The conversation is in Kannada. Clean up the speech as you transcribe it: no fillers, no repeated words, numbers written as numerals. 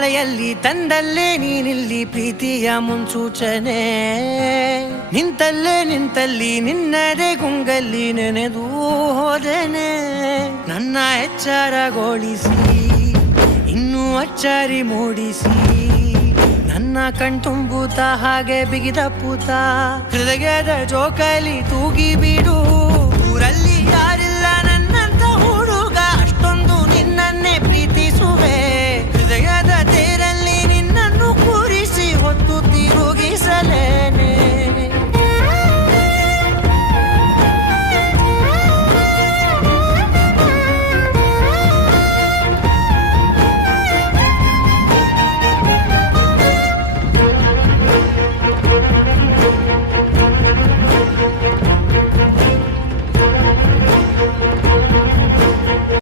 ಮಳೆಯಲ್ಲಿ ತಂದಲ್ಲೇ ನೀನಿಲ್ಲಿ ಪ್ರೀತಿಯ ಮುನ್ಸೂಚನೆ ನಿಂತಲ್ಲಿ ನಿನ್ನದೇ ಗುಂಗಲ್ಲಿ ನೆನೆದು ಹೋದೆನೆ ನನ್ನ ಎಚ್ಚರಗೊಳಿಸಿ ಇನ್ನೂ ಅಚ್ಚರಿ ಮೂಡಿಸಿ ನನ್ನ ಕಣ್ತುಂಬುತ್ತ ಹಾಗೆ ಬಿಗಿದ ಪೂತ ಹೃದಯದ ಜೋಕಾಲಿ ತೂಗಿ ಬಿಡು